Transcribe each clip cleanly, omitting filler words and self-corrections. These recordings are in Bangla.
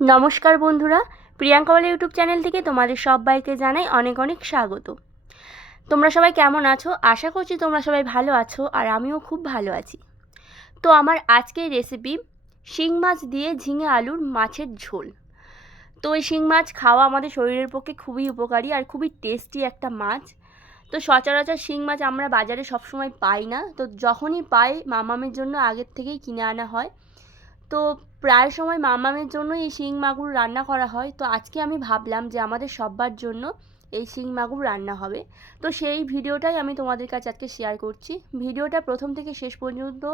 নমস্কার বন্ধুরা, প্রিয়াঙ্কা বলে ইউটিউব চ্যানেল থেকে তোমাদের সবাইকে জানাই অনেক অনেক স্বাগত। তোমরা সবাই কেমন আছো? আশা করছি তোমরা সবাই ভালো আছো, আর আমিও খুব ভালো আছি। তো আমার আজকের রেসিপি শিং মাছ দিয়ে ঝিঙে আলুর মাছের ঝোল। তো এই শিং মাছ খাওয়া আমাদের শরীরের পক্ষে খুবই উপকারী আর খুবই টেস্টি একটা মাছ। তো সচরাচর শিং মাছ আমরা বাজারে সবসময় পাই না, তো যখনই পাই মামামের জন্য আগের থেকেই কিনে আনা হয়। তো প্রায় সময় মামামের জন্য এই শিং মাগুর রান্না করা হয়। তো আজকে আমি ভাবলাম যে আমাদের সবার জন্য এই শিং মাগুর রান্না হবে। তো সেই ভিডিওটাই আমি তোমাদের কাছে আজকে শেয়ার করছি। ভিডিওটা প্রথম থেকে শেষ পর্যন্ত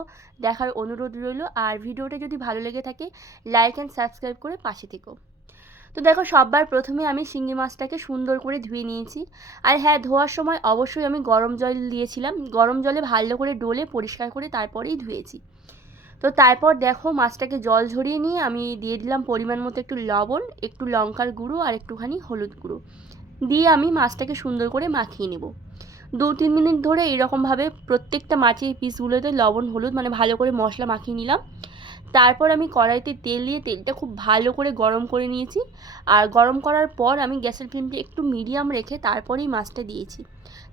দেখার অনুরোধ রইল, আর ভিডিওটা যদি ভালো লেগে থাকে লাইক অ্যান্ড সাবস্ক্রাইব করে পাশে থেকো। তো দেখো, সবার প্রথমে আমি শিঙি মাছটাকে সুন্দর করে ধুয়ে নিয়েছি। আর হ্যাঁ, ধোয়ার সময় অবশ্যই আমি গরম জল দিয়েছিলাম। গরম জলে ভালো করে ডলে পরিষ্কার করে তারপরেই ধুয়েছি। তো তারপর দেখো, মাছটাকে জল ঝরিয়ে নিয়ে আমি দিয়ে দিলাম পরিমাণ মতো একটু লবণ, একটু লঙ্কার গুঁড়ো আর একটুখানি হলুদ গুঁড়ো দিয়ে আমি মাছটাকে সুন্দর করে মাখিয়ে নেব। 2-3 মিনিট ধরে এরকমভাবে প্রত্যেকটা মাছের পিসগুলোতে লবণ হলুদ মানে ভালো করে মশলা মাখিয়ে নিলাম। তারপর আমি কড়াইতে তেল দিয়ে তেলটা খুব ভালো করে গরম করে নিয়েছি। আর গরম করার পর আমি গ্যাসের ফ্লেমটা একটু মিডিয়াম রেখে তারপরেই মাছটা দিয়েছি।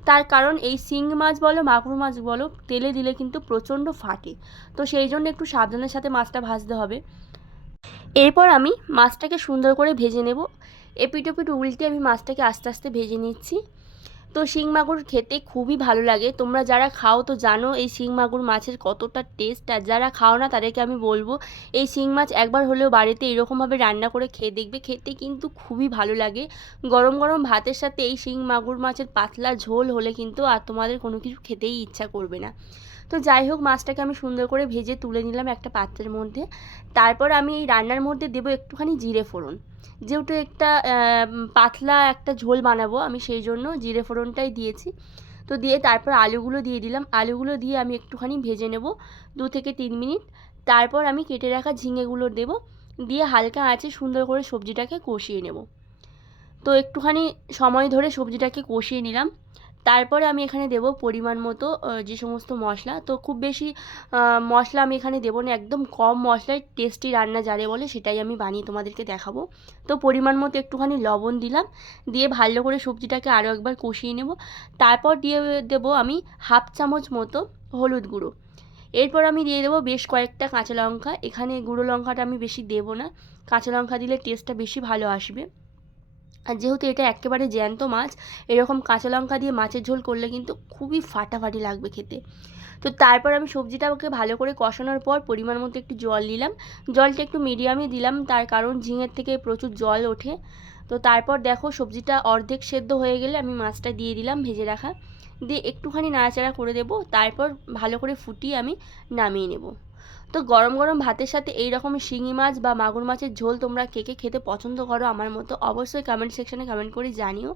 তার কারণ এই শিং মাছ বলো মাগুর মাছ বলো, তেলে দিলে কিন্তু প্রচণ্ড ফাটে। তো সেই জন্য একটু সাবধানের সাথে মাছটা ভাজতে হবে। এরপর আমি মাছটাকে সুন্দর করে ভেজে নেব। এপিট ওপিট উল্টে আমি মাছটাকে আস্তে আস্তে ভেজে নিচ্ছি। তো শিং মাগুর খেতে খুবই ভালো লাগে। তোমরা যারা খাও তো জানো এই শিং মাগুর মাছের কতটা টেস্ট, আর যারা খাও না তাদেরকে আমি বলবো এই শিং মাছ একবার হলেও বাড়িতে এরকমভাবে রান্না করে খেয়ে দেখবে, খেতে কিন্তু খুবই ভালো লাগে। গরম গরম ভাতের সাথে এই শিং মাগুর মাছের পাতলা ঝোল হলে কিন্তু আর তোমাদের কোনো কিছু খেতেই ইচ্ছা করবে না। তো যাই হোক, মাছটাকে আমি সুন্দর করে ভেজে তুলে নিলাম একটা পাত্রের মধ্যে। তারপর আমি এই রান্নার মধ্যে দেবো একটুখানি জিরে ফোড়ন। যেহেতু একটা পাতলা একটা ঝোল বানাবো আমি, সেই জন্য জিরে ফোড়নটাই দিয়েছি। তো দিয়ে তারপর আলুগুলো দিয়ে দিলাম। আলুগুলো দিয়ে আমি একটুখানি ভেজে নেব 2 থেকে 3 মিনিট। তারপর আমি কেটে রাখা ঝিঙেগুলো দেবো, দিয়ে হালকা আঁচে সুন্দর করে সবজিটাকে কষিয়ে নেব। তো একটুখানি সময় ধরে সবজিটাকে কষিয়ে নিলাম। তারপরে আমি এখানে দেব পরিমাণ মতো যে সমস্ত মশলা। তো খুব বেশি মশলা আমি এখানে দেবো না, একদম কম মশলায় টেস্টি রান্না যারে বলে সেটাই আমি বানিয়ে তোমাদেরকে দেখাবো। তো পরিমাণ মতো একটুখানি লবণ দিলাম, দিয়ে ভালো করে সবজিটাকে আরও একবার কষিয়ে নেব। তারপর দিয়ে দেবো আমি 1/2 চামচ মতো হলুদ গুঁড়ো। এরপর আমি দিয়ে দেবো বেশ কয়েকটা কাঁচা লঙ্কা। এখানে গুঁড়ো লঙ্কাটা আমি বেশি দেবো না, কাঁচা লঙ্কা দিলে টেস্টটা বেশি ভালো আসবে। আর যেহেতু এটা একেবারে জ্যান্ত মাছ, এরকম কাঁচা লঙ্কা দিয়ে মাছের ঝোল করলে কিন্তু খুবই ফাটাফাটি লাগবে খেতে। তো তারপর আমি সবজিটাকে ভালো করে কষানোর পর পরিমাণ মতো একটু জল দিলাম। জলটা একটু মিডিয়ামে দিলাম, তার কারণ ঝিঙের থেকে প্রচুর জল ওঠে। তো তারপর দেখো, সবজিটা অর্ধেক সেদ্ধ হয়ে গেলে আমি মাছটা দিয়ে দিলাম ভেজে রাখা, দিয়ে একটুখানি নাড়াচাড়া করে দেবো। তারপর ভালো করে ফুটিয়ে আমি নামিয়ে নেব। তো গরম গরম ভাতের সাথে এই রকম শিঙি মাছ বা মাগুর মাছের ঝোল তোমরা কে কে খেতে পছন্দ করো আমার মতো, অবশ্যই কমেন্ট সেকশানে কমেন্ট করে জানিও।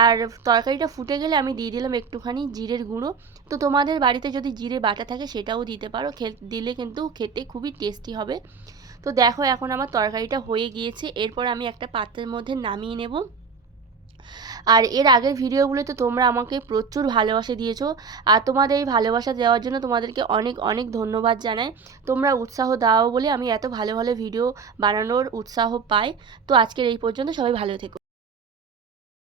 আর তরকারিটা ফুটে গেলে আমি দিয়ে দিলাম একটুখানি জিরের গুঁড়ো। তো তোমাদের বাড়িতে যদি জিরে বাটা থাকে সেটাও দিতে পারো, দিলে কিন্তু খেতে খুবই টেস্টি হবে। তো দেখো, এখন আমার তরকারিটা হয়ে গিয়েছে। এরপর আমি একটা পাত্রের মধ্যে নামিয়ে নেব। আর এর আগের ভিডিওগুলোতে তোমরা আমাকে প্রচুর ভালোবাসা দিয়েছো, আর তোমাদের এই ভালোবাসা দেওয়ার জন্য তোমাদেরকে অনেক অনেক ধন্যবাদ জানাই। তোমরা উৎসাহ দাও বলে আমি এত ভালো ভালো ভিডিও বানানোর উৎসাহ পাই। তো আজকের এই পর্যন্ত, সবাই ভালো থেকো।